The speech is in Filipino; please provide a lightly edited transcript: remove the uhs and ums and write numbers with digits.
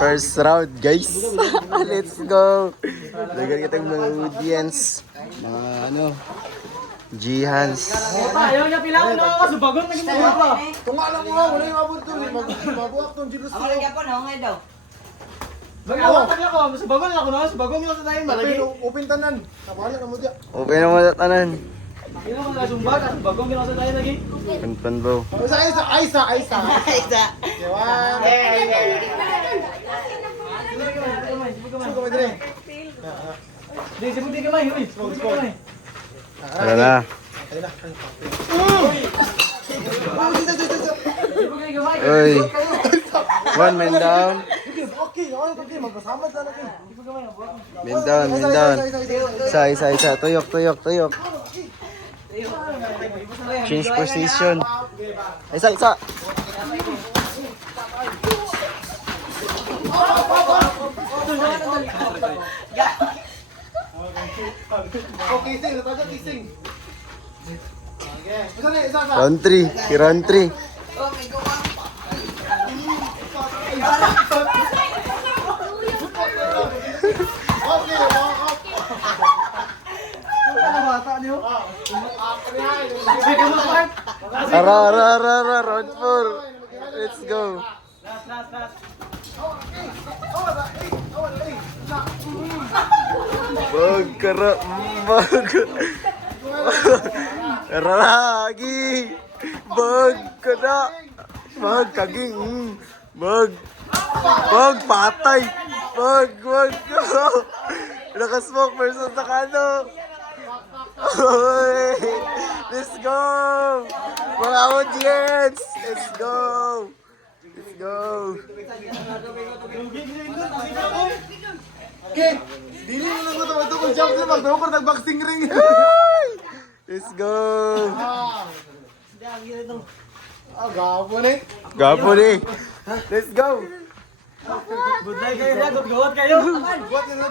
First round, guys. Let's go. Dagan kita yung mga audience. Mga ano, Jihans. Ayaw niya pilangan na ako. Subagon naging mga pa. Tunga lang mo nga, wala yung abot doon. Mabuak tong Diyos Ako lagi po, no? Ngayon daw. Mag-awatan ako. Subagon ako na. Subagon nila sa tayo. Malagi. Open tanan. Nawala na mo diya. Okay na mo tanan. Hindi na ko na sumbag. Subagon nila sa tayo lagi. Panpan bro. Isa. Isa. Yawan. Suka mo dire. Di, sibuk di kamay. Uy, sibuk di kamay. Tara na. Sibuk di kamay. Uy. One man down. Okay, magkasama sa natin. Man down, man down. Isa. Tuyok. Change position. Isa. Okay, kising. Nataga kising. Okay. Isa. Round 3. Si round 3. Okay, go up. Okay, walk up. Ano bata niyo? Ara. Round 4. Let's go. Last. Bag. Ara lagi. Bag kaging. Bag patay. Bag. Naka-smoke versus nakano. Oy, let's go. Mga audience, let's go. Okay, dili mo lang ko ito kung jump na mag-dokor nag-boxing ring. Let's go. Gapo ni. Let's go. Good night kayo. Good kayo.